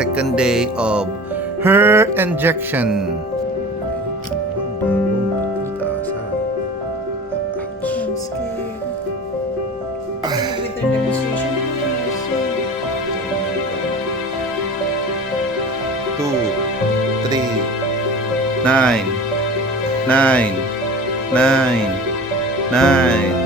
second day of her injection. I'm scared. With their demonstration. 2, 3, 9, 9, 9, 9.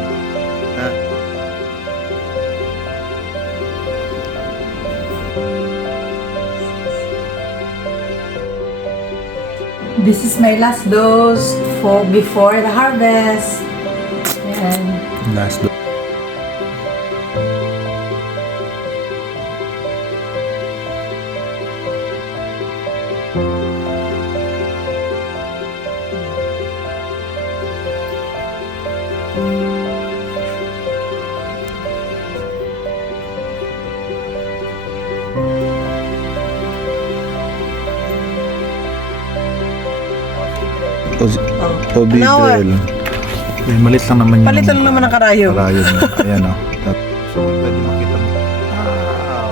This is my last dose for before the harvest. And Last Ovidrel. Malit lang naman yun. Palit lang naman ang karayom. Karayom. Ayan o. So, pwede makita mo. Wow!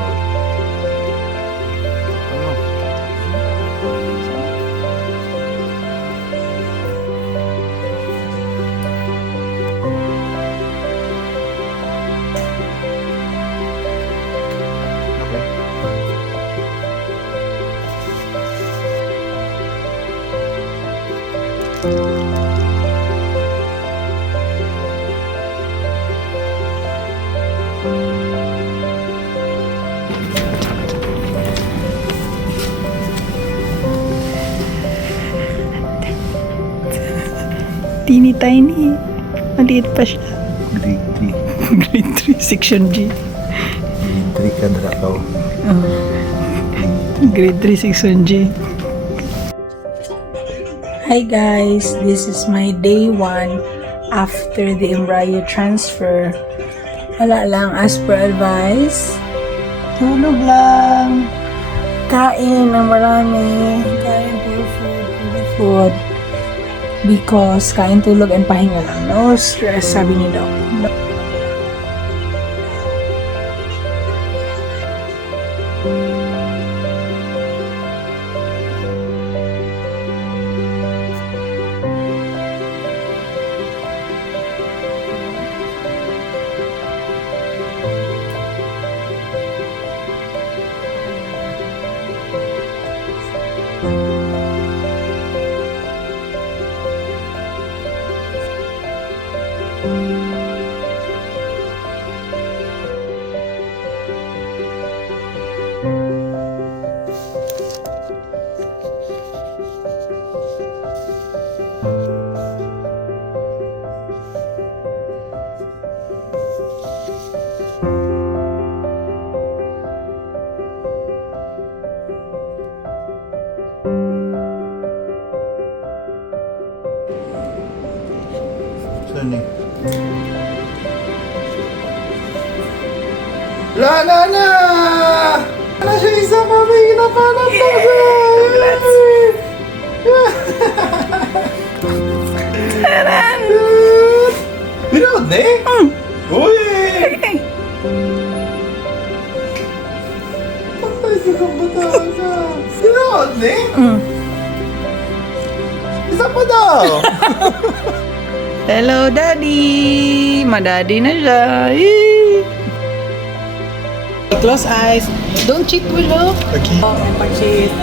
Ano? Teeny tiny. Maliit pa siya. Grade 3. Grade 3, section G. Grade 3 ka na ako. Grade 3, section G. Hi guys, this is my day 1 after the embryo transfer. Wala lang, as per advice. Tulog lang. Kain ng marami. Kain puro food. Because kain, tulog, and pahinga lang. No stress, sabi ni Doc. Saan eh? La! Ano siya isa pa? May ginapanan pa siya! Binood na eh? Uy! Patay ka kang bataan ka! Binood na eh? Isa pa daw! Hello, Daddy! Madaddy na siya. Yee! Close eyes. Don't cheat, Willow. Okay. Oh, ay pag-cheat.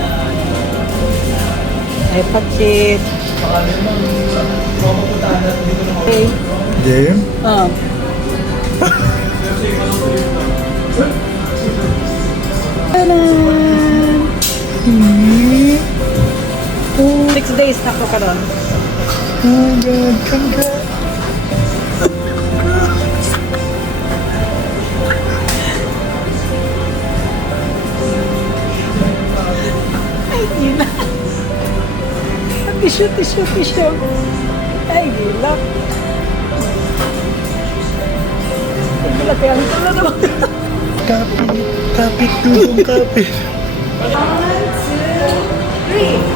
Okay. Game? Oh. Tadan! 6 days na ko karon. Oh my God, congrats! Ay, gila. Tissue. Ay, gila. Gila, kaya ang tulad naman. Kapit, tulong kapit. 1, 2, 3.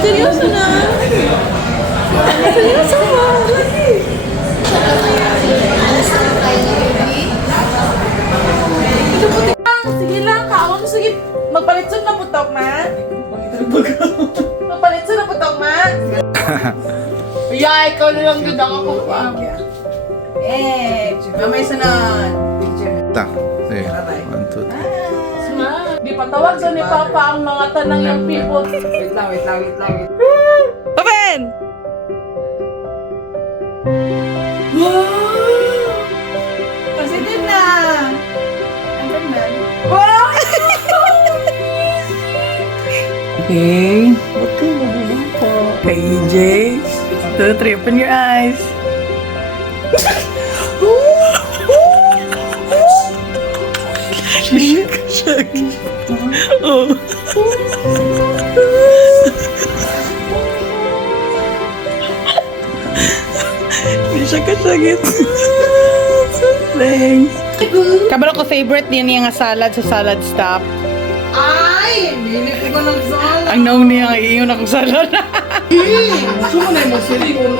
Seryoso na? Seryoso mo? Sige lang, kaon. Sige, magpalitson na putok, ma. Magpalitson na putok, ma. Yeah, ikaw na lang yun ako pa. Mamay sunod. Ta. Sige. 1, 2, 3. Di patawag sa ni Papa ang mga tanang yung people. Wait lang. Open! Positive na! Andun na. Wow! Okay. Okay, mabubuto. Okay, EJ. 2, 3, open your eyes. Shake. Oh. Hindi siya kasagit. Thanks. Kabalo ko favorite din yung salad sa salad stop. Ay! Binili ko ng salad. Ang naong niya nga iyon akong salad. Sumunay mo sila yung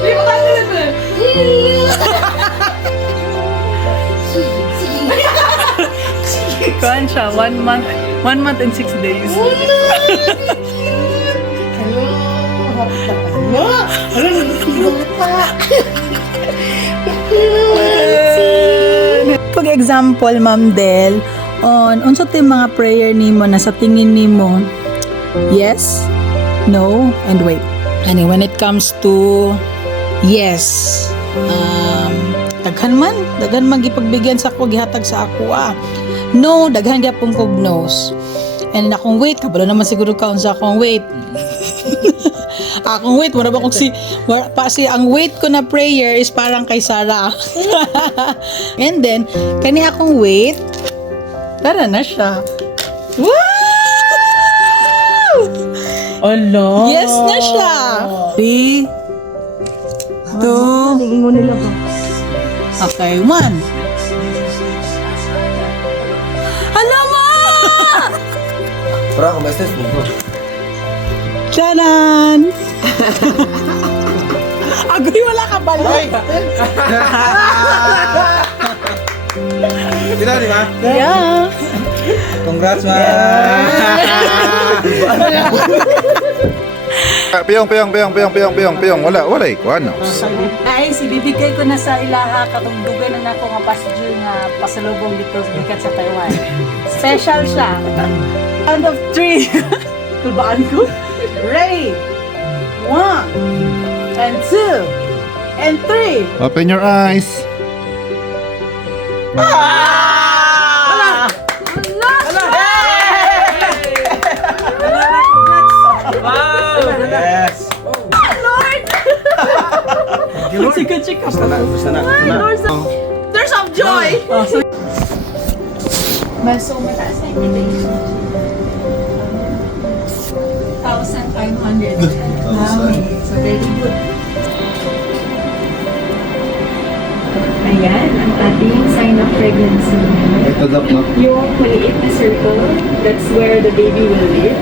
Di ba kasi ito? Kuhan siya, 1 month and 6 days. Pag example, Ma'am Del, unsa tay mga prayer nimo na sa tingin nimo yes, no, and wait. And when it comes to yes, daghan man gipagbigyan sa ako, gihatag sa ako No, daghan gyapon kog no's. And akong wait, kabalo naman siguro kaon sa akong wait. Akong wait, wala ba kung ang wait ko na prayer is parang kay Sarah. And then, kani akong wait, tara na siya. Wow! Ala! Yes na siya! 3, 2, okay, 1. Alam mo! Pero ako, basta is buko. Tanan! Agoy, wala ka ba? Sila, di ba? Yeah! Congrats, ma! Piyong. Wala, ikuan. Ay, sibibigay ko na sa ilaha katong dugay na nako nga passenger nga pasalubong dito gikan sa Taiwan. Special siya. Count of 3. Kulbaan ko. Ready? 1 and 2 and 3. Open your eyes. Yes. Lord! Chika. Basta na. There's of joy! So, mataas na invitation. 1,500. So, very good. Ayan, ang ating sign of pregnancy. Yung maliit na circle, that's where the baby will live.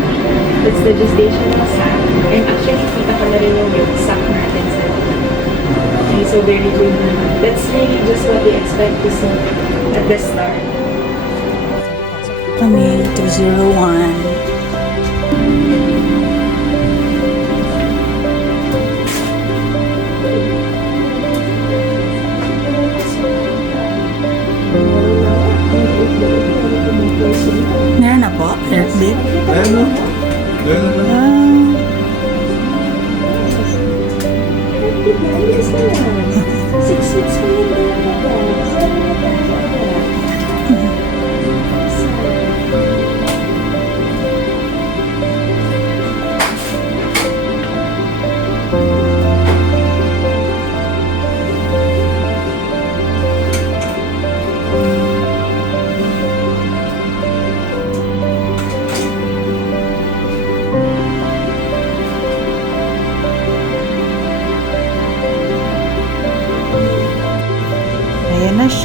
That's the gestational sac. And actually, kita ka na rin yung sac natin sa okay, so very good. That's really just what we expect to see at the start. Kami, 201. Meron na po, heartbeat. Ano?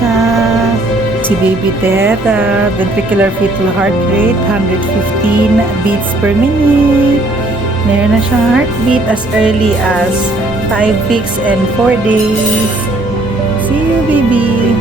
siya. Si baby Teta, ventricular fetal heart rate, 115 beats per minute. Meron na siyang heartbeat as early as 5 weeks and 4 days. See you, baby.